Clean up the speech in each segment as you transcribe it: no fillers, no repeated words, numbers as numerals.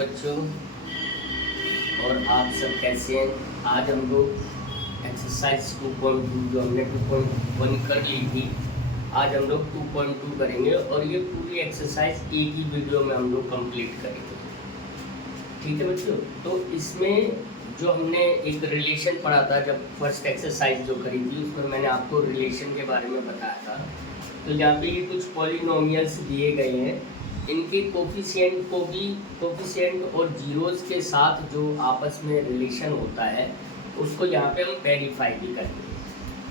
बच्चों, और आप सब कैसे हैं। आज हम लोग एक्सरसाइज 2.2 जो हमने 2.1 कर ली थी, आज हम लोग 2.2 करेंगे और ये पूरी एक्सरसाइज एक ही वीडियो में हम लोग कंप्लीट करेंगे। ठीक है बच्चों, तो इसमें जो हमने एक रिलेशन पढ़ा था, जब फर्स्ट एक्सरसाइज जो करी थी उसमें मैंने आपको रिलेशन के बारे में बताया था। तो यहाँ पे ये कुछ पॉलिनोमियल्स दिए गए हैं, इनके कोफिशिएंट और जीरोस के साथ जो आपस में रिलेशन होता है उसको यहाँ पे हम वेरीफाई भी करेंगे।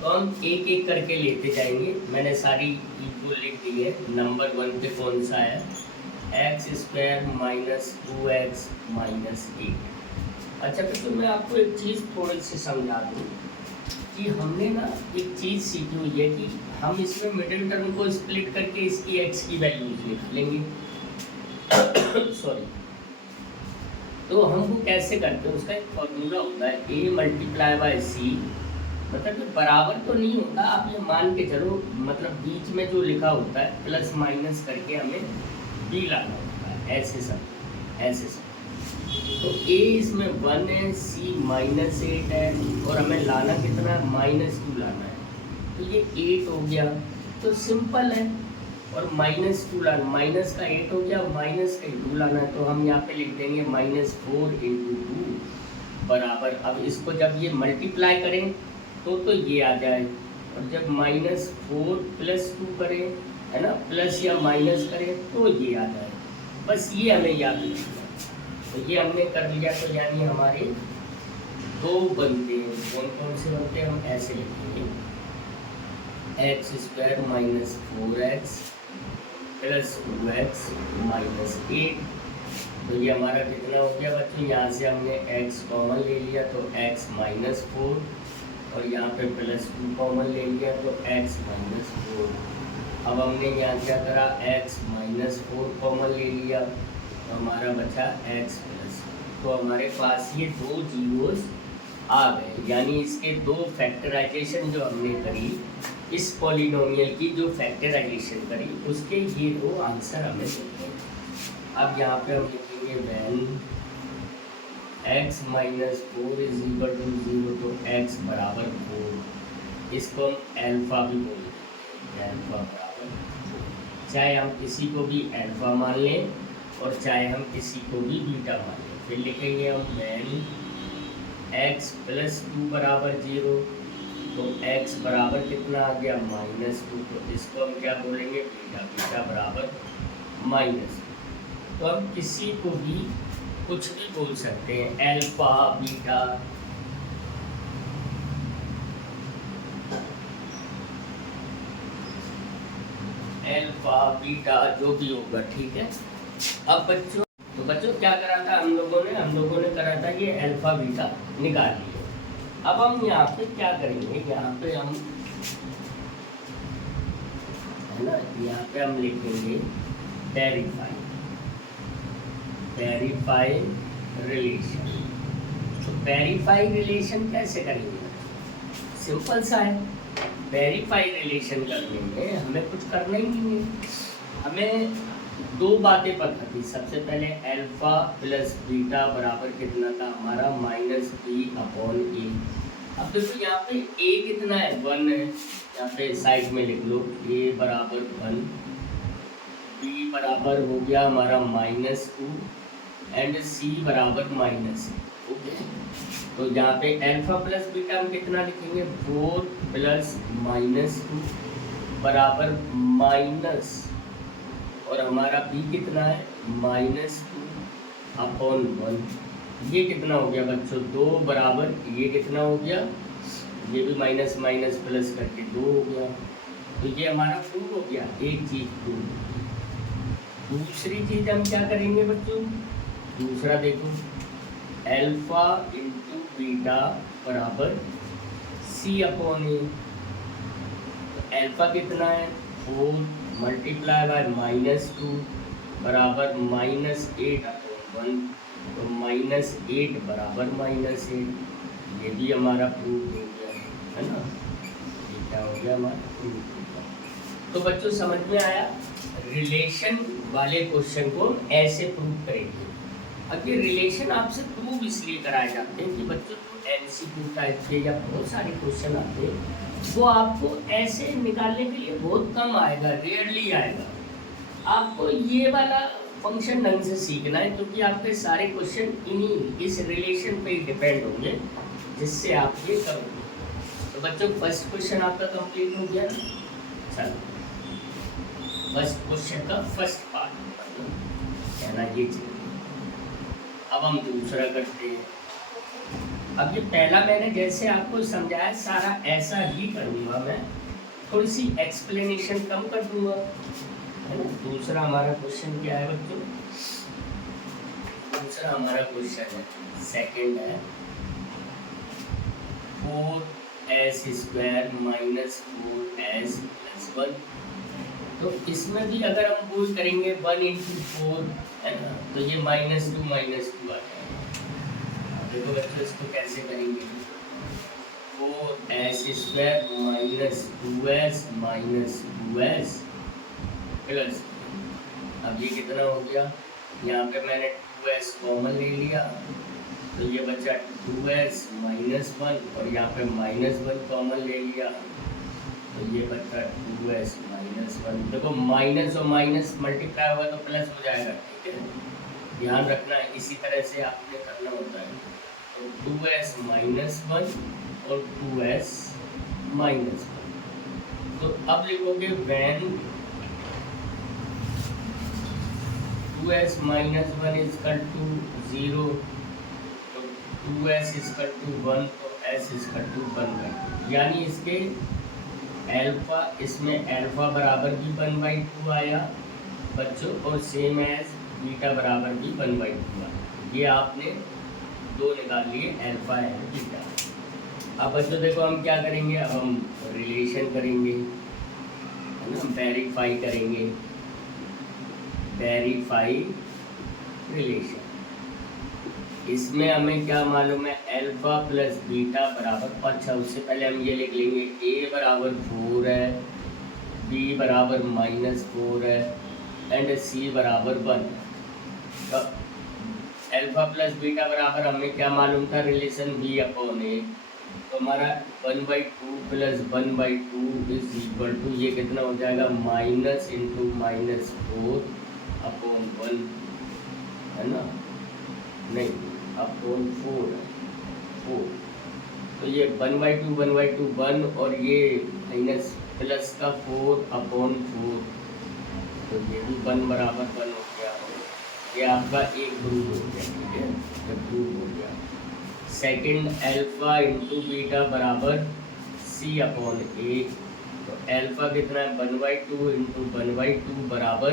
तो हम एक एक करके लेते जाएंगे। मैंने सारी इक्वल लिख दी है। नंबर 1 पे कौन सा है, x² माइनस 2x माइनस 8। अच्छा बच्चों, मैं आपको एक चीज़ थोड़ी सी समझा दूँ कि हमने ना एक चीज़ सीखी हुई है कि हम इसमें मिडिल टर्म को स्प्लिट करके इसकी x की वैल्यूज लिख लेंगे। सॉरी, तो हम वो कैसे करते हैं, उसका एक फॉर्मूला होता है a मल्टीप्लाई बाय c। मतलब कि बराबर तो नहीं होता, आप ये मान के चलो, मतलब बीच में जो लिखा होता है प्लस माइनस करके हमें b लाना होता है, ऐसे सब। तो a इसमें 1 है, c माइनस 8 है, और हमें लाना कितना है, -2 लाना है। तो ये 8 हो गया, तो सिंपल है। और -2 लाना, माइनस का 8 हो गया, माइनस का 2 लाना है। तो हम यहाँ पे लिख देंगे -4 × 2 बराबर। अब इसको जब ये मल्टीप्लाई करें तो ये आ जाए, और जब -4 + 2 करें, है ना, प्लस या माइनस करें तो ये आ जाए। बस ये हमें याद रखना। तो ये हमने कर लिया, तो यानी हमारे दो बनते हैं। कौन कौन से बनते हैं, हम ऐसे लिखेंगे, x² minus 4x plus 2x minus 8। तो ये हमारा कितना हो गया बच्चों, यहाँ से हमने x कॉमन ले लिया तो x -4, और यहाँ पे +2 कॉमन ले लिया तो x -4। अब हमने यहाँ क्या करा, x -4 कॉमन ले लिया तो हमारा बचा x +4। तो हमारे पास ये दो जीरोस आ गए, यानी इसके दो फैक्टराइजेशन जो हमने करी, इस पॉलिनोमियल की जो फैक्टराइजेशन करी उसके ये दो आंसर हमें मिलते हैं। अब यहाँ पे हम लिखेंगे व्हेन x - 4 = 0, तो x बराबर 4। इसको हम अल्फा भी बोलते हैं, अल्फा बराबर 4। चाहे हम किसी को भी अल्फा मान लें और चाहे हम किसी को भी बीटा मान लें। फिर लिखेंगे हम व्हेन x + 2 = 0, तो x बराबर कितना आ गया, -2। तो इसको हम क्या बोलेंगे, बीटा बराबर -2। तो हम किसी को भी कुछ भी बोल सकते हैं, अल्फा, बीटा। अल्फा, बीटा जो भी होगा, ठीक है। अब बच्चों, तो बच्चों क्या करा था हम लोगों ने करा था ये अल्फा बीटा निकाल लिया। अब हम यहाँ पे क्या करेंगे, यहाँ पे हम, है ना, यहाँ पे हम लिखेंगे वेरीफाई रिलेशन। तो वेरीफाई रिलेशन कैसे करेंगे, सिंपल सा है। वेरीफाई रिलेशन करने में हमें कुछ करना ही नहीं है, हमें दो बातें पता थी। सबसे पहले अल्फा प्लस बीटा बराबर कितना था हमारा, -b/a। अब देखो यहाँ पे a कितना है, 1 है, यहाँ पे साइड में लिख लो, a बराबर 1, b बराबर हो गया हमारा -2 एंड c बराबर -8। ओके, तो यहाँ पे अल्फा प्लस बीटा हम कितना लिखेंगे, 4 + -2 बराबर माइनस, और हमारा b कितना है, -2/1। ये कितना हो गया बच्चों, 2 बराबर, ये कितना हो गया, ये भी माइनस माइनस प्लस करके 2 हो गया। तो ये हमारा प्रूव हो गया, एक चीज़ प्रूव। दूसरी चीज़ हम क्या करेंगे बच्चों, दूसरा देखो, अल्फा × बीटा बराबर c/a। तो अल्फा कितना है, 4 मल्टीप्लाई बाय -2 बराबर -8/1। तो -8 बराबर -8, ये भी हमारा प्रूफ हो गया, है ना, ये क्या हो गया हमारा प्रूफ। तो बच्चों समझ में आया, रिलेशन वाले क्वेश्चन को ऐसे प्रूव करेंगे। अब ये रिलेशन आपसे प्रूव इसलिए कराए जाते हैं कि बच्चों को एमसीक्यू टाइप के या बहुत सारे क्वेश्चन आते हैं, वो आपको ऐसे निकालने के लिए बहुत कम आएगा, रेयरली आएगा। आपको ये वाला फंक्शन ढंग से सीखना है, क्योंकि आपके सारे क्वेश्चन इन्हीं इस रिलेशन पे ही डिपेंड होंगे जिससे आप ये करोगे। तो बच्चों फर्स्ट क्वेश्चन आपका कंप्लीट हो गया ना। चलो फर्स्ट क्वेश्चन का फर्स्ट पार्ट कहना ये चाहिए। अब हम दूसरा करते हैं। अब ये पहला मैंने जैसे आपको समझाया सारा ऐसा ही करूँगा मैं, थोड़ी सी एक्सप्लेनेशन कम कर दूंगा, है ना। दूसरा हमारा क्वेश्चन क्या है बच्चों? दूसरा हमारा क्वेश्चन है सेकंड है 4s² माइनस 4s प्लस 1। तो इसमें भी अगर हम पुल करेंगे 1 इंटू 4, है ना, तो ये -2 आ जाएगा। देखो बच्चों इसको कैसे करेंगे? 4s² minus 2s minus 2s plus, अब ये कितना हो गया? यहाँ पे मैंने 2s कॉमन ले लिया, तो ये बचा 2s माइनस 1, और यहाँ पे -1 कॉमन ले लिया, तो ये बचा 2s माइनस 1। देखो माइनस और माइनस मल्टीप्लाई होगा तो प्लस हो जाएगा, ठीक है, ध्यान रखना है, इसी तरह से आपने करना होता है। तो 2s माइनस 1 और 2s माइनस 1। तो अब लिखोगे van 2s minus 1 is equal to 0, तो 2s इजकल टू 1, तो s इजकल टू 1/2, यानी इसके एल्फा, इसमें एल्फा बराबर भी 1/2 आया बच्चों, और सेम एज बीटा बराबर भी 1/2 आया। ये आपने दो निकाल लिए, एल्फा एंड बीटा। अब बच्चों देखो हम क्या करेंगे, अब हम रिलेशन करेंगे, है ना, वेरीफाई करेंगे, वेरीफाई रिलेशन। इसमें हमें क्या मालूम है? एल्फा प्लस बीटा बराबर, अच्छा उससे पहले हम ये लिख लेंगे, a बराबर 4 है, b बराबर -4 है, एंड c बराबर 1। तो एल्फा प्लस बीटा बराबर हमें क्या मालूम था? Relation b/a। तो हमारा 1/2 प्लस 1/2 इज इक्वल टू, ये कितना हो जाएगा? माइनस इंटू -4/1, है ना, नहीं अपॉन 4 है, 4। तो ये 1/2 1/2 1, और ये माइनस प्लस का 4/4, तो ये भी 1 बराबर 1 हो गया। ये आपका एक प्रूव हो गया, ठीक है, ये प्रूव हो गया। सेकंड, एल्फा इंटू बीटा बराबर c/a। तो एल्फा कितना है? 1/2 इंटू 1/2 बराबर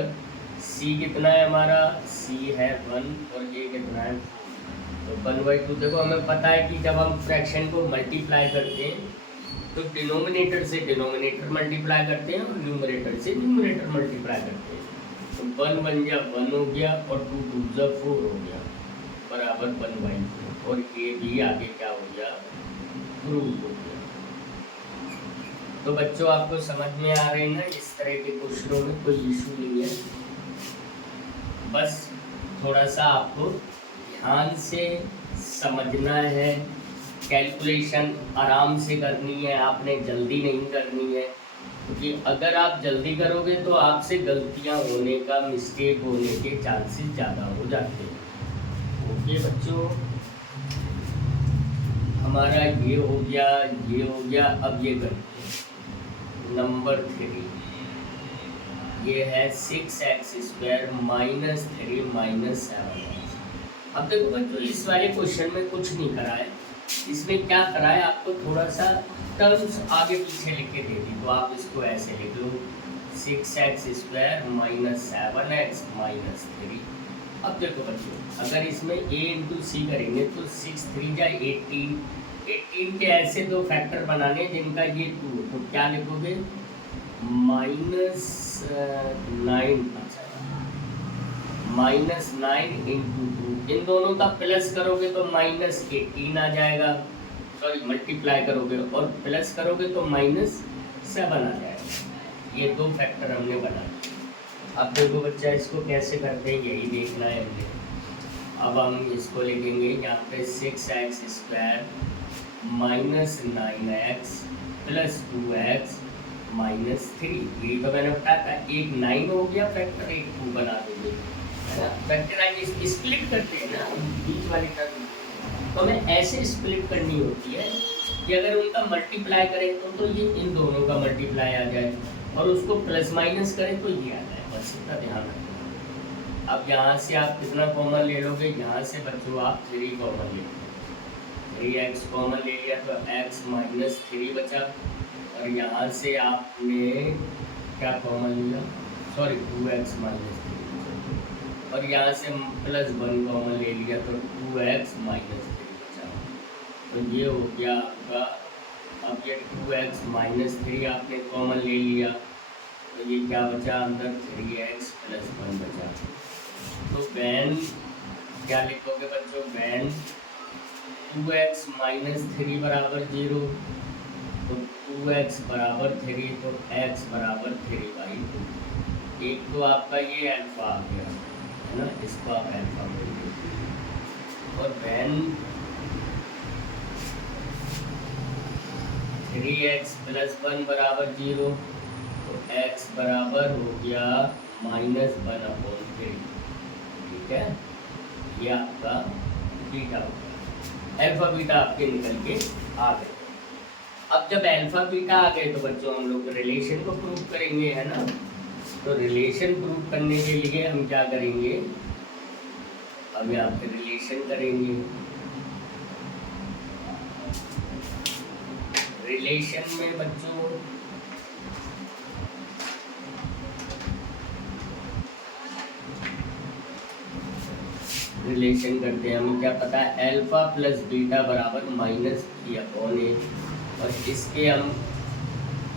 c कितना है हमारा? c है 1, और a कितना है? तो 1/2। देखो हमें पता है कि जब हम फ्रैक्शन को मल्टीप्लाई करते हैं तो डिनोमिनेटर से डिनोमिनेटर मल्टीप्लाई करते हैं और न्यूमरेटर से न्यूमरेटर मल्टीप्लाई करते हैं। तो 1 1 जा 1 हो गया, और 2 2 जा 4 हो गया, बराबर 1/4, और ये भी आगे क्या हो गया? प्रूव हो गया। तो बच्चों आपको समझ में आ रहे हैं ना? इस तरह के क्वेश्चनों में कोई इशू नहीं है, बस थोड़ा सा आपको ध्यान से समझना है, कैलकुलेशन आराम से करनी है, आपने जल्दी नहीं करनी है, क्योंकि अगर आप जल्दी करोगे तो आपसे गलतियां होने का, मिस्टेक होने के चांसेस ज़्यादा हो जाते हैं। ओके बच्चों, हमारा ये हो गया, ये हो गया। अब ये करते हैं नंबर 3, ये है 6x² माइनस 3 माइनस 7। अब देखो बच्चों इस वाले क्वेश्चन में कुछ नहीं करा है, इसमें क्या करा है, आपको थोड़ा सा टर्म्स आगे पीछे लिख के दे दी, तो आप इसको ऐसे लिख लो 6x² माइनस 7x माइनस 3। अब देखो बच्चों अगर इसमें a इंटू सी करेंगे तो 6 3 जा 18, 18 के ऐसे दो फैक्टर बनाने जिनका ये 2, तो क्या लिखोगे? -9 इंटू 2, इन दोनों का प्लस करोगे तो -18 आ जाएगा, सॉरी मल्टीप्लाई करोगे और प्लस करोगे तो -7 आ जाएगा। ये दो फैक्टर हमने बना। अब देखो बच्चा इसको कैसे करते हैं यही देखना है हमने। अब हम इसको लिखेंगे यहाँ पे 6x² minus 9x plus 2x minus 3। यही तो मैंने बताया था, एक 9 हो गया फैक्टर, एक 2 बना देंगे, है ना। फैक्टराइज स्प्लिट करते हैं ना बीच वाली टर्म, तो हमें ऐसे स्प्लिट करनी होती है कि अगर उनका मल्टीप्लाई करें तो ये इन दोनों का मल्टीप्लाई आ जाए, और उसको प्लस माइनस करें तो ये आ जाए, बस इतना ध्यान रखना। अब यहाँ से आप कितना कॉमन ले लोगे, यहाँ से बच्चों आप 3 कॉमन ले लो, 3x कॉमन ले लिया तो x माइनस 3 बचा, और यहाँ से आपने क्या कॉमन लिया, सॉरी 2x माइनस 3, और यहाँ से प्लस 1 कॉमन ले लिया तो 2x माइनस 3 बचा। तो ये हो गया आपका, अब ये 2x माइनस 3 आपने कॉमन ले लिया, तो ये क्या बचा अंदर, 3x प्लस 1 बचा। तो वैन क्या लिखोगे बच्चों, वैन 2x माइनस 3 बराबर 0, तो 2x बराबर 3, तो x बराबर 3/2। एक तो आपका ये अल्फा आ गया, है ना, इसको आप अल्फा बोलिए। और वैन 3x प्लस 1 बराबर 0, तो x बराबर हो गया -1/3। ठीक है, ये आपका बीटा हो गया, अल्फा बीटा आपके निकल के आ गए। अब जब अल्फा बीटा आ गए तो बच्चों हम लोग रिलेशन को प्रूव करेंगे, है ना। तो रिलेशन प्रूव करने के लिए हम क्या करेंगे, अब यहाँ पे रिलेशन करेंगे। रिलेशन में बच्चों रिलेशन करते हैं, हमें क्या पता है, अल्फा प्लस बीटा बराबर -3/a, और इसके हम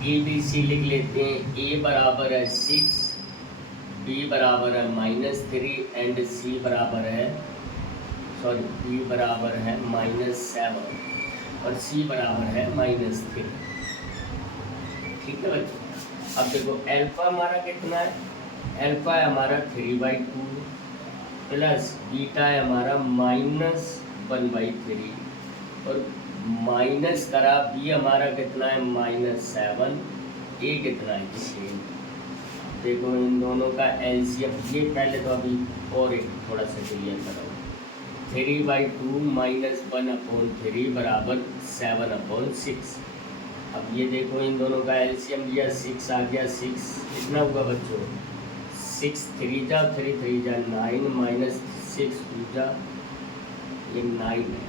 ABC लिख लेते हैं। A बराबर है 6, B बराबर है -3 एंड C बराबर है, सॉरी B बराबर है -7 और C बराबर है -3। ठीक है बच्चों, अब देखो अल्फा हमारा कितना है, अल्फा है हमारा 3/2 प्लस बीटा है हमारा -1/3, और माइनस करा बी हमारा कितना है -7, ए कितना है 6। देखो इन दोनों का एलसीएम, ये पहले तो अभी और एक थोड़ा सा क्लियर कराओ, 3/2 -1/3 बराबर 7/6। अब ये देखो इन दोनों का एलसीएम लिया, 6 आ गया, 6 कितना हुआ बच्चों, 6 3 जा 3 3 जा 9 माइनस 6 2 जा, ये 9 है,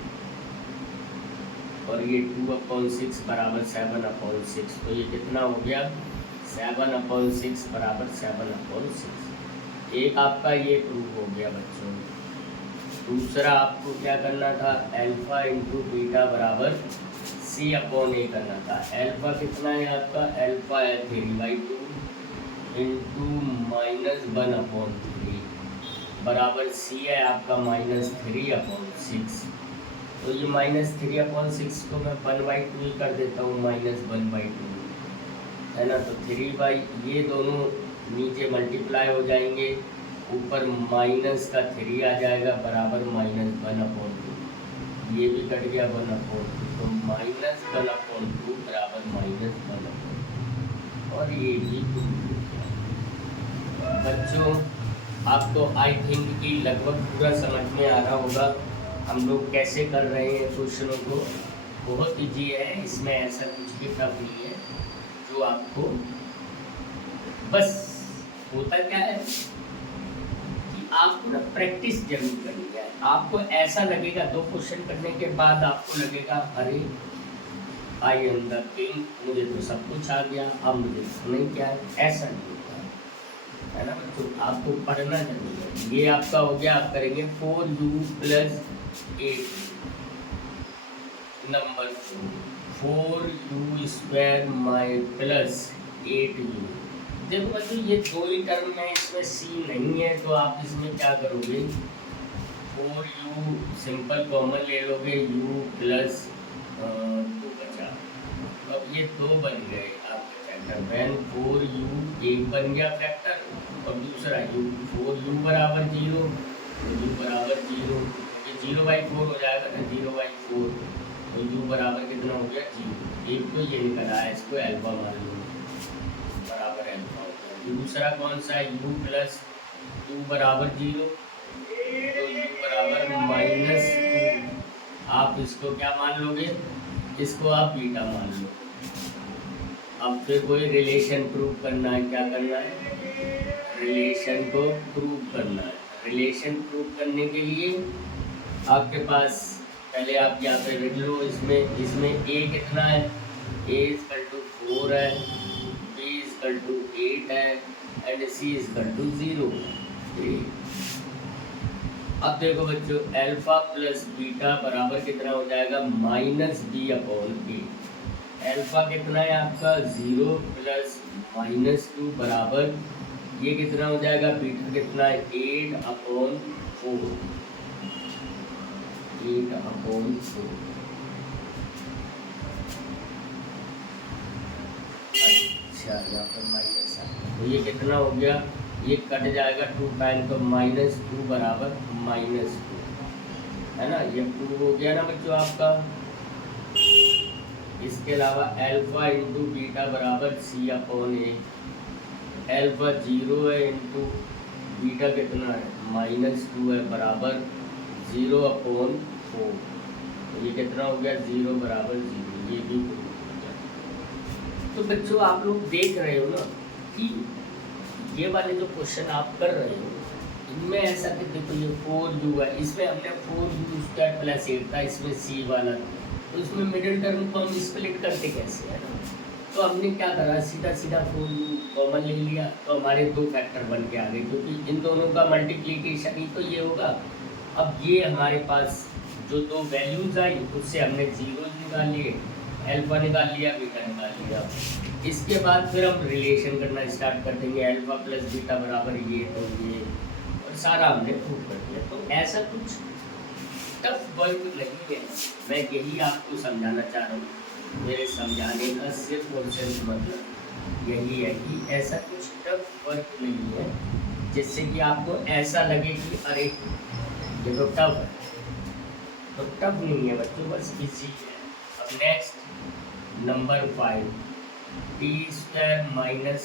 और ये 2/6 बराबर 7/6, तो ये कितना हो गया 7/6 बराबर 7/6। एक आपका ये प्रूफ हो गया बच्चों। दूसरा आपको क्या करना था, अल्फा इंटू बीटा बराबर C/A करना था। अल्फा कितना है आपका, अल्फा है 3/2 इंटू -1/3 बराबर C है आपका -3/6। तो ये -3/6 को मैं 1/2 ही कर देता हूँ, -1/2, है ना। तो 3 ये दोनों नीचे मल्टीप्लाई हो जाएंगे, ऊपर माइनस का 3 आ जाएगा बराबर -1/2, ये भी कट गया 1/2, तो -1/2 बराबर -1/2, और ये भी बच्चों आपको आई थिंक कि लगभग पूरा समझ में आ रहा होगा हम लोग कैसे कर रहे हैं क्वेश्चनों को। बहुत ईजी है, इसमें ऐसा कुछ भी टफ नहीं है। जो आपको बस होता क्या है कि आपको ना प्रैक्टिस जरूर करनी है। आपको ऐसा लगेगा 2 क्वेश्चन करने के बाद आपको लगेगा अरे आई एम द किंग, मुझे तो सब कुछ आ गया, अब मुझे नहीं क्या है, ऐसा नहीं होता है ना बच्चों। आपको पढ़ना जरूर है। ये आपका हो गया, आप करेंगे 4u + 8 नंबर 4u² + 8u। देखो बच्चों ये 2 ही टर्म है, इसमें c नहीं है, तो आप इसमें क्या करोगे, 4u सिंपल कॉमन ले लोगे, u + 2 बचा। अब ये 2 बन गए आपके फैक्टर, वैन 4u एक बन गया फैक्टर, और दूसरा u 4u बराबर 0, तो u बराबर 0, ये 0/4 हो जाएगा ना, 0/4, तो u बराबर कितना हो गया 0। एक तो ये निकल आया, इसको अल्फा मान लो, बराबर अल्फा हो गया। दूसरा कौन सा है, u प्लस 2 बराबर 0, तो u बराबर -2। आप इसको क्या मान लोगे, इसको आप बीटा मान लो। अब फिर कोई रिलेशन प्रूव करना है, क्या करना है, रिलेशन को प्रूव करना है। रिलेशन प्रूव करने के लिए आपके पास पहले आप यहाँ पे लिख लो, इसमें a कितना है, a = 4 है, b = 8 है एंड c = 0। अब देखो बच्चों, अल्फा प्लस बीटा बराबर कितना हो जाएगा, -b/a। अल्फा कितना है आपका 0 प्लस -2 बराबर, ये कितना हो जाएगा, बीटा कितना है 8/4, 8/4। अच्छा, यहाँ पर माइनस है, तो ये कितना हो गया, ये कट जाएगा 2 टाइम, तो -2 बराबर -2 है ना, ये 2 हो गया ना बच्चों आपका। इसके अलावा अल्फा इंटू बीटा बराबर c/a। अल्फा 0 है इंटू बीटा कितना है -2 है, बराबर 0/4। तो ये कितना हो गया, 0 बराबर 0, ये भी प्रूव हो गया। तो बच्चों आप लोग देख रहे हो ना कि ये वाले जो क्वेश्चन आप कर रहे हो, इनमें ऐसा कि देखो ये 4u है, इसमें हमने 4u² + 8 था, इसमें c वाला, तो इसमें मिडिल टर्म को हम स्प्लिट करते कैसे, है ना। तो हमने क्या करा, सीधा 4u कॉमन ले लिया, तो हमारे 2 फैक्टर बन के आ गए, क्योंकि इन दोनों का मल्टीप्लिकेशन ही तो ये होगा। अब ये हमारे पास जो 2 वैल्यूज आई, उससे हमने 0 निकाल लिए, अल्फा निकाल लिया, बीटा निकाल लिया। इसके बाद फिर हम रिलेशन करना स्टार्ट कर देंगे, अल्फा प्लस बीटा बराबर ये, तो ये, और सारा हमने प्रूव कर दिया। तो ऐसा कुछ टफ वर्क नहीं है, मैं यही आपको समझाना चाह रहा हूँ। मेरे समझाने का सिर्फ और सिर्फ मतलब यही है कि ऐसा कुछ टफ वर्क नहीं है जिससे कि आपको ऐसा लगे कि अरे ये तो टफ है। तो टफ नहीं है बच्चों, बस इजी है। अब नेक्स्ट नंबर 5, t² - 50,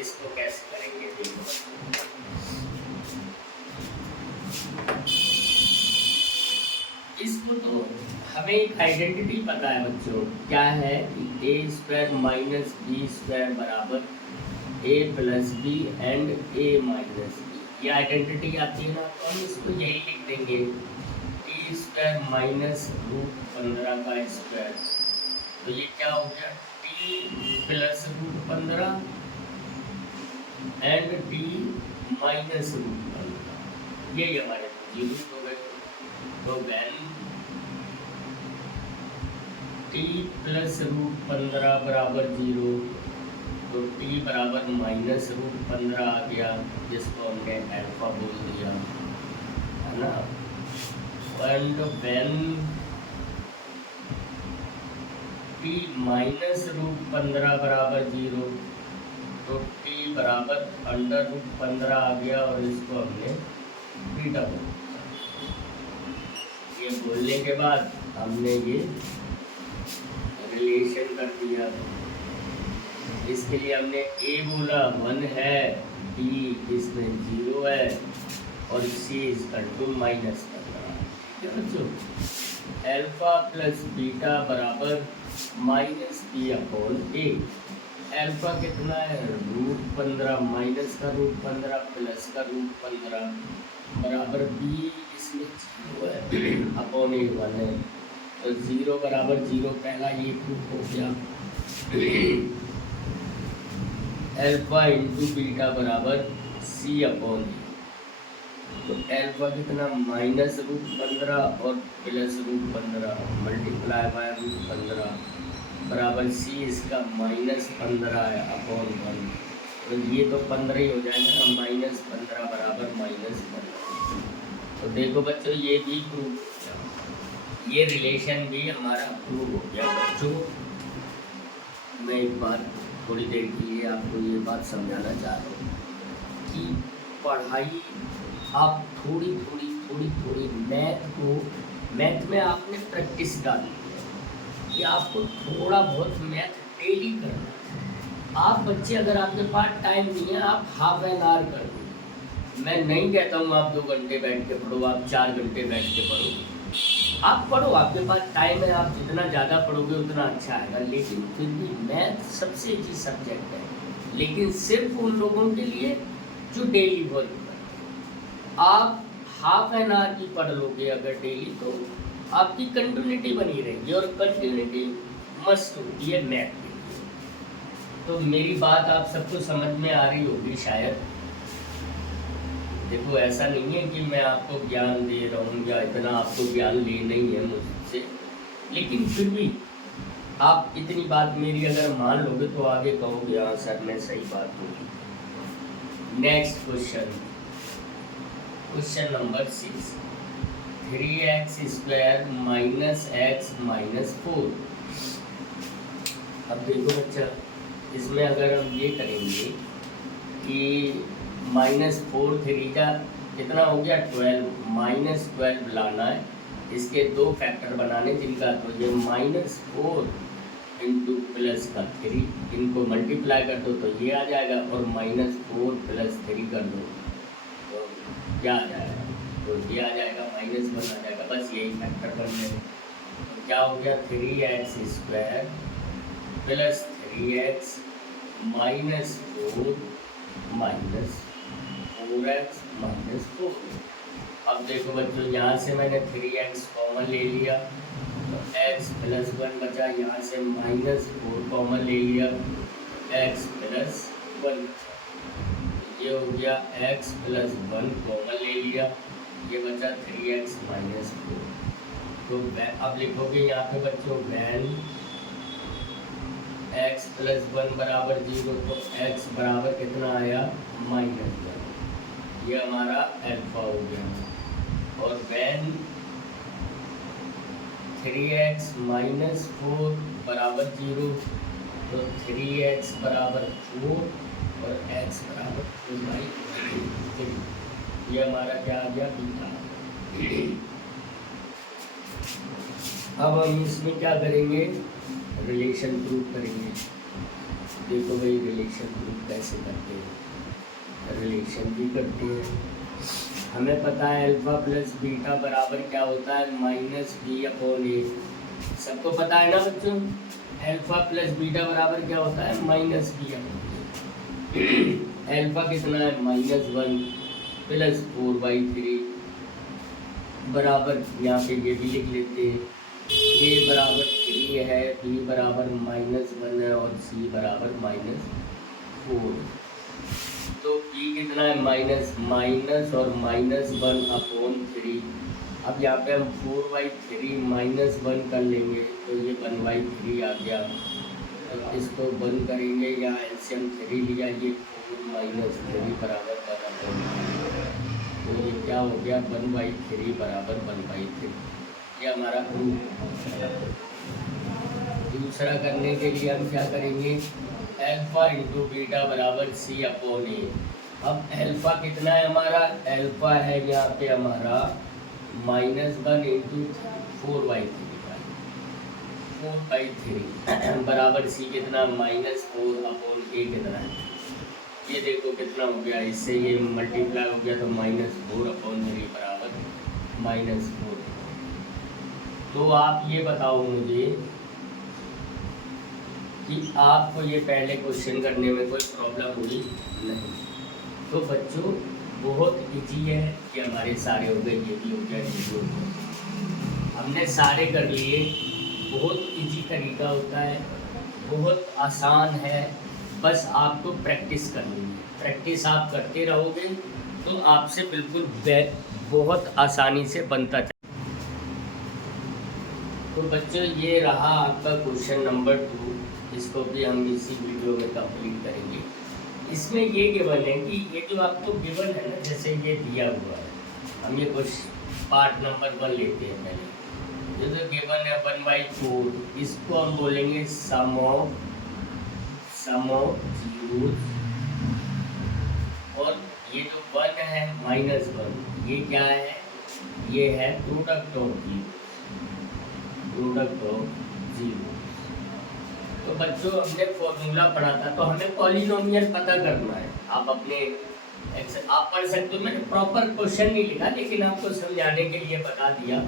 इसको कैसे करेंगे देखो। इसको तो हमें एक आइडेंटिटी पता है बच्चों, क्या है कि a² - b² बराबर a + b and a - b। ये आइडेंटिटी आती है ना, तो हम इसको यही लिख देंगे, t² - √15²। तो ये क्या हो गया, t + √15 एंड t - √15। ये हमारे जीरो हो गए। तो वैन t + √15 बराबर 0, तो t बराबर -√15 आ गया, जिसको हमने अल्फा बोल दिया, है ना। एंड वैन t -√15 बराबर 0, तो t बराबर √15 आ गया, और इसको हमने बीटा बोल दिया। ये बोलने के बाद हमने ये रिलेशन कर दिया। इसके लिए हमने a बोला 1 है, b इसमें 0 है, और c = -15। ठीक है बच्चों, अल्फा प्लस बीटा बराबर -b/a। अल्फा कितना है, √15 माइनस का √15 प्लस का √15 बराबर b, इसमें 0 है, अपॉन a 1 है, तो 0 बराबर 0 पहला ये प्रूफ हो गया। अल्फा इंटू बीटा बराबर c/a। तो अल्फा कितना -√15 और +√15 मल्टीप्लाई बाय √15 बराबर c, इसका -15 है अपॉन 1, तो ये तो 15 ही हो जाएगा ना, -15 बराबर -15। तो देखो बच्चों, ये भी प्रूव हो गया, ये रिलेशन भी हमारा प्रूव हो गया। बच्चों मैं एक बात थोड़ी देर के लिए आपको ये बात समझाना चाह रहा हूँ कि पढ़ाई आप थोड़ी थोड़ी मैथ में आपने प्रैक्टिस डालनी है कि आपको थोड़ा बहुत मैथ डेली करना है। आप बच्चे, अगर आपके पास टाइम नहीं है, आप हाफ एन आवर कर दो। मैं नहीं कहता हूँ आप 2 घंटे बैठ के पढ़ो, आप 4 घंटे बैठ के पढ़ो। आप पढ़ो, आपके पास टाइम है, आप जितना ज़्यादा पढ़ोगे उतना अच्छा आएगा। लेकिन फिर भी मैथ सबसे अच्छी सब्जेक्ट है, लेकिन सिर्फ उन लोगों के लिए जो डेली वर्क करते हैं। आप हाफ एन आवर की पढ़ लोगे अगर डेली, तो आपकी कंटिन्यूटी बनी रहेगी, और कंटिन्यूटी मस्ट होती है मैथ के लिए। तो मेरी बात आप सबको समझ में आ रही होगी शायद। देखो, ऐसा नहीं है कि मैं आपको ज्ञान दे रहा हूँ या इतना आपको ज्ञान लेना ही है मुझसे, लेकिन फिर भी आप इतनी बात मेरी अगर मान लोगे तो आगे कहोगे हाँ सर मैं सही बात बोली। Next question number 6, 3x² minus x minus 4। अब देखो बच्चा, इसमें अगर हम ये करेंगे कि -4 3 का कितना हो गया 12, -12 लाना है, इसके 2 फैक्टर बनाने जिनका, तो ये -4 इंटू प्लस का 3, इनको मल्टीप्लाई कर दो तो ये आ जाएगा, और -4 + 3 कर दो तो क्या आ जाएगा, तो ये आ जाएगा -1 आ जाएगा। बस यही फैक्टर बन गए। तो क्या हो गया 3x² + 3x -4 -4x -4। अब देखो बच्चों, यहाँ से मैंने 3x कॉमन ले लिया तो x + 1 बचा, यहाँ से -4 कॉमन ले लिया, x + 1 बचा, ये हो गया x + 1 कॉमन ले लिया, ये बचा 3x -4। तो अब लिखोगे यहाँ पे बच्चों वैन x + 1 बराबर 0, तो x बराबर कितना आया -1, ये हमारा अल्फा हो गया। और वैन 3x -4 बराबर 0, तो 3x बराबर 4 और x बराबर 4/3, ये हमारा क्या आ गया बीटा। अब हम इसमें क्या करेंगे, रिलेशन प्रूफ करेंगे। देखो भाई, रिलेशन प्रूफ कैसे करते हैं, रिलेशन भी करते हैं। हमें पता है अल्फा प्लस बीटा बराबर क्या होता है -b/a। सबको पता है ना बच्चों, अल्फा प्लस बीटा बराबर क्या होता है -b/a। अल्फा कितना है -1 + 4/3 बराबर, यहाँ पे ये भी लिख लेते हैं, a बराबर 3 है, b बराबर -1 है और c बराबर -4। तो b कितना है माइनस और -1/3। अब यहाँ पे हम 4/3 -1 कर लेंगे तो ये 1/3 आ गया। अब इसको बंद करेंगे, यहाँ एलसीएम 3 लिया, ये 4 - 3 बराबर 1/3, तो ये क्या हो गया 1/3 बराबर 1/3। ये हमारा दूसरा करने के लिए हम क्या करेंगे, अल्फा इंटू बीटा बराबर c/a। अब अल्फा कितना है हमारा, अल्फा है यहाँ पे हमारा -1 इंटू 4/3 बराबर c कितना -4/a कितना है, ये देखो कितना हो गया, इससे ये मल्टीप्लाई हो गया तो -4/3 बराबर -4। तो आप ये बताओ मुझे कि आपको ये पहले क्वेश्चन करने में कोई प्रॉब्लम हुई नहीं। तो बच्चों बहुत इजी है कि हमारे सारे हो गए, ये भी हो गया, ये भी हो गया, हमने सारे कर लिए। बहुत इजी तरीका होता है, बहुत आसान है, बस आपको प्रैक्टिस करनी है। प्रैक्टिस आप करते रहोगे तो आपसे बिल्कुल बहुत आसानी से बनता चले। तो बच्चों ये रहा आपका क्वेश्चन नंबर 2, इसको भी हम इसी वीडियो में कंप्लीट करेंगे। इसमें ये गिवन है कि ये जो आपको गिवन है ना, जैसे ये दिया हुआ है, हम ये कुछ पार्ट नंबर 1 लेते हैं पहले। ये जो गिवन है 1/4, इसको हम बोलेंगे सम ऑफ जीरोस, और ये जो 1 है -1, ये क्या है? ये है product of zero, product of zero. तो बच्चों हमने फॉर्मूला पढ़ा था, तो हमें पॉलिनोमियल पता करना है। आप अपने आप पढ़ सकते हो, मैंने प्रॉपर क्वेश्चन नहीं लिखा लेकिन आपको समझाने के लिए बता दिया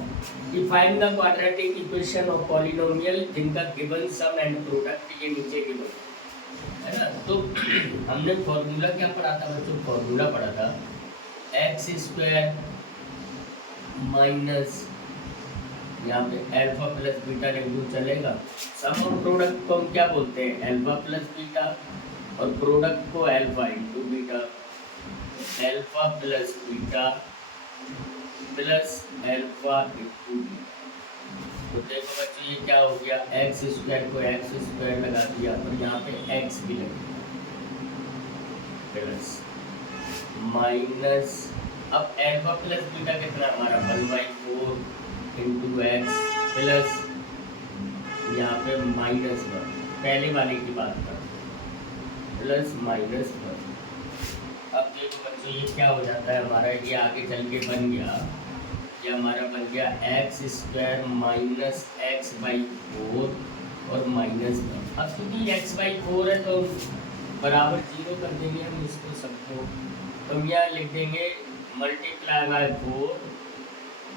कि find the quadratic equation of polynomial जिनका गिवन सम एंड प्रोडक्ट ये नीचे गिवन है ना। तो हमने फॉर्मूला क्या पढ़ा था बच्चों? फॉर्मूला पढ़ा था x² माइनस, यहाँ पे अल्फा प्लस बीटा लिख दूँ चलेगा। सम ऑफ प्रोडक्ट को हम क्या बोलते हैं? अल्फा प्लस बीटा, और प्रोडक्ट को alpha into beta. Alpha plus beta plus alpha into beta. तो देखो बच्चों ये क्या हो गया? x² को x² लगा दिया और यहाँ पे x भी लग गया प्लस माइनस। अब अल्फा प्लस बीटा कितना हमारा 1/4 इंटू एक्स प्लस यहाँ पे -1, पहले वाले की बात कर प्लस -1। अब देखो बच्चों ये क्या हो जाता है हमारा? ये आगे चल के बन गया, ये हमारा बन गया x² माइनस x/4 और -1। अब क्योंकि x/4 है तो बराबर 0 कर देंगे हम इसको सबको। तो हम यहाँ लिख देंगे मल्टीप्लाई बाय 4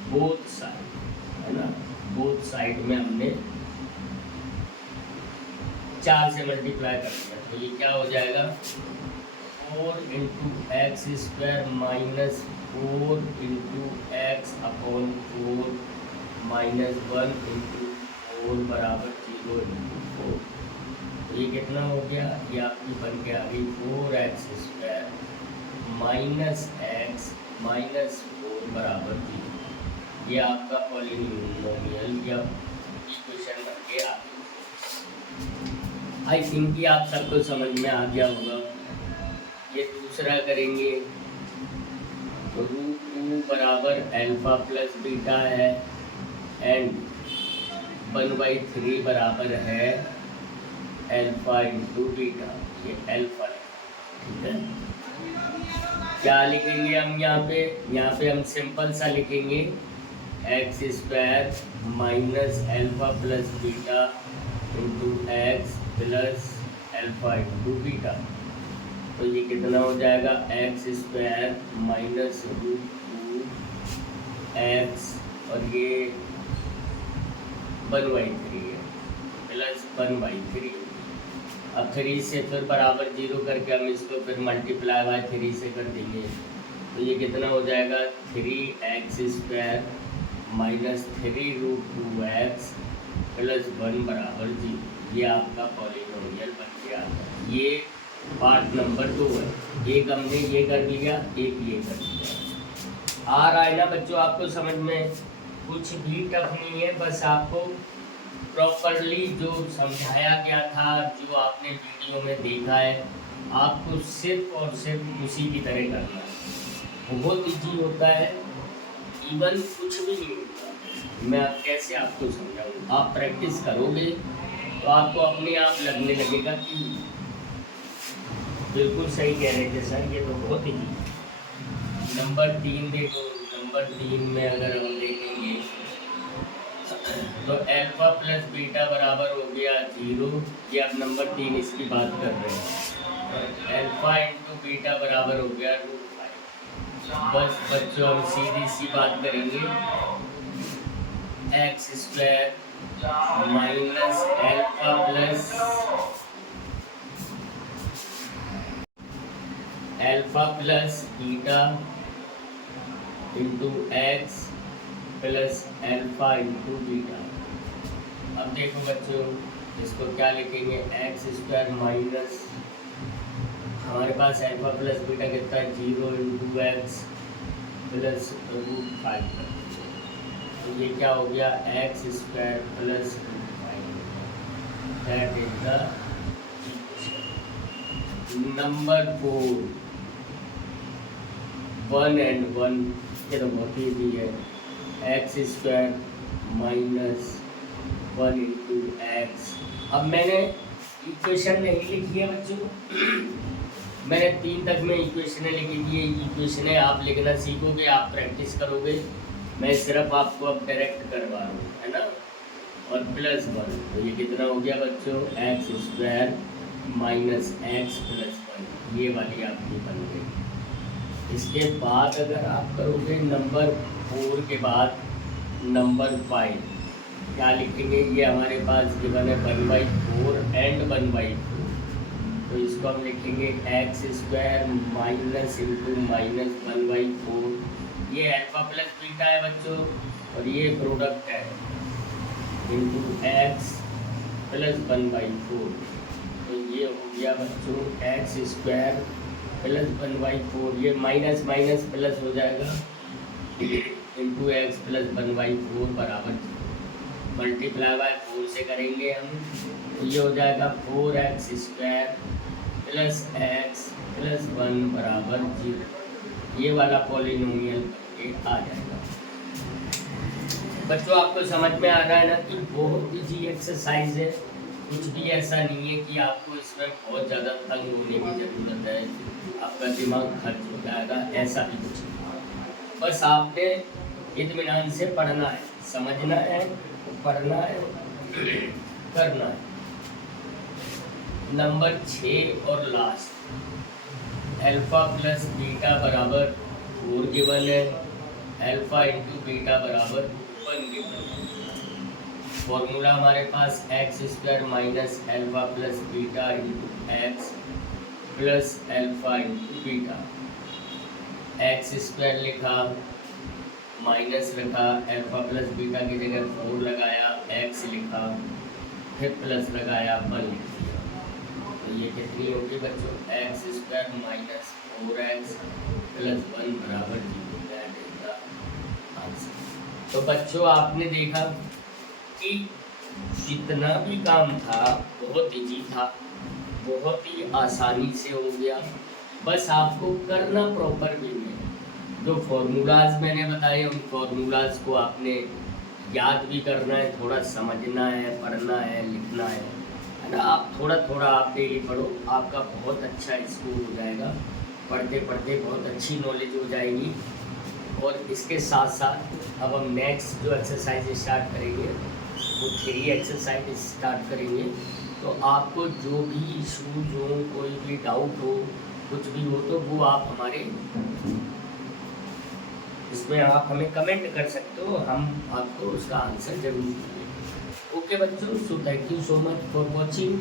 बोथ साइड, है ना। बोथ साइड में हमने 4 से मल्टीप्लाई कर दिया, तो ये क्या हो जाएगा? 4 into x² minus 4 into x/4 minus 1 into 4 बराबर 0 इंटू 4। तो ये कितना हो गया? ये आपकी बन के आ गई 4x² माइनस x माइनस 4 बराबर 0। ये आपका पॉलिनोमियल या इक्वेशन बन के आ गई। आई थिंक कि आप सबको समझ में आ गया होगा। ये दूसरा करेंगे, √2 बराबर अल्फा प्लस बीटा है एंड 1/3 बराबर है अल्फा इंटू बीटा। ये अल्फा है, ठीक है। क्या लिखेंगे हम यहाँ पे हम सिंपल सा लिखेंगे x² minus alpha plus beta into x plus alpha into beta. तो ये कितना हो जाएगा? x² माइनस √2 x और ये 1/3 है प्लस 1/3। अब 3 से फिर बराबर 0 करके हम इसको फिर मल्टीप्लाई बाय 3 से कर देंगे। तो ये कितना हो जाएगा? 3x² माइनस 3√2x प्लस 1 बराबर 0। ये आपका पॉलिनोमियल बन गया। ये पार्ट नंबर 2 है। एक हमने ये कर लिया, एक ये कर लिया। आ रहा है ना बच्चों आपको समझ में? कुछ भी टफ नहीं है, बस आपको प्रॉपरली जो समझाया गया था, जो आपने वीडियो में देखा है, आपको सिर्फ और सिर्फ उसी की तरह करना है। बहुत ईजी होता है, इवन कुछ भी नहीं होता। मैं अब कैसे आपको समझाऊँ? आप प्रैक्टिस करोगे तो आपको अपने आप लगने लगेगा कि बिल्कुल सही कह रहे थे सर, ये तो बहुत ईजी। नंबर 3 देखो, नंबर 3 में अगर हम देखेंगे तो अल्फा प्लस बीटा बराबर हो गया 0। ये अब नंबर 3 इसकी बात कर रहे हैं। अल्फा इंटू बीटा बराबर हो गया √5। बस बच्चों हम सीधी सी बात करेंगे, x² minus alpha plus beta into x plus alpha into beta. अब देखो बच्चों इसको क्या लिखेंगे? x² माइनस, हमारे पास अल्फा प्लस बीटा कितना है? 0 इंटू एक्स प्लस √5। तो ये क्या हो गया? x² plus √5। That is the number 4 1 and 1। ये तो बहुत ईजी है। x² minus 1 into x. अब मैंने इक्वेशन नहीं लिखी है बच्चों, मैंने 3 तक में इक्वेशनें लिखी थी, इक्वेशनें आप लिखना सीखोगे, आप प्रैक्टिस करोगे, मैं सिर्फ आपको अब डायरेक्ट करवा रहा हूँ, है ना। और +1, तो ये कितना हो गया बच्चों, x² माइनस x + 1, ये वाली आपकी बन गई। इसके बाद अगर आप करोगे नंबर 4 के बाद नंबर 5, क्या लिखेंगे, ये हमारे पास गिवन है 1/4 एंड 1/4, तो इसको हम लिखेंगे x² माइनस इंटू माइनस 1/4, ये अल्फा प्लस बीटा है बच्चों, और ये प्रोडक्ट है इंटू x + 1/4, तो ये हो गया बच्चों x² + 1/4, ये माइनस माइनस प्लस हो जाएगा इंटू x + 1/4 बराबर मल्टीप्लाई बाय 4 से करेंगे हम, तो ये हो जाएगा 4x² + x + 1 बराबर 0, ये वाला पॉलिनोमियल करके आ जाएगा। बच्चों आपको समझ में आ रहा है ना कि बहुत इजी एक्सरसाइज है, कुछ भी ऐसा नहीं है कि आपको इसमें बहुत ज़्यादा तंग होने की ज़रूरत है, आपका दिमाग खर्च हो जाएगा, ऐसा भी कुछ नहीं। बस आपने इत्मीनान से पढ़ना है, समझना है, पढ़ना है, करना है। नंबर 6 और लास्ट, अल्फा प्लस बीटा बराबर 4 गिवन है, अल्फा इंटू बीटा बराबर 1 गिवन है। फॉर्मूला हमारे पास x² minus alpha plus beta into x plus alpha into beta, x² लिखा, माइनस रखा, अल्फा प्लस बीटा की जगह 4 लगाया, x लिखा, फिर प्लस लगाया, 1 लिख दिया, तो ये कितनी होगी बच्चों, x² माइनस 4x + 1 बराबर 0, दैट इज द आंसर। तो बच्चों आपने देखा कि जितना भी काम था बहुत इजी था, बहुत ही आसानी से हो गया, बस आपको करना प्रॉपर वे में। जो फॉर्मूलाज मैंने बताए उन फॉर्मूलाज को आपने याद भी करना है, थोड़ा समझना है, पढ़ना है, लिखना है ना। आप थोड़ा थोड़ा आप डेली पढ़ो, आपका बहुत अच्छा स्कोर हो जाएगा, पढ़ते पढ़ते बहुत अच्छी नॉलेज हो जाएगी। और इसके साथ साथ अब हम नेक्स्ट जो एक्सरसाइज स्टार्ट करेंगे वो 3 एक्सरसाइज स्टार्ट करेंगे। तो आपको जो भी इशूज हो, कोई भी डाउट हो, कुछ भी हो, तो वो आप हमारे इसमें आप हमें कमेंट कर सकते हो, हम आपको उसका आंसर जरूर देंगे। ओके बच्चों, so thank you so much for watching.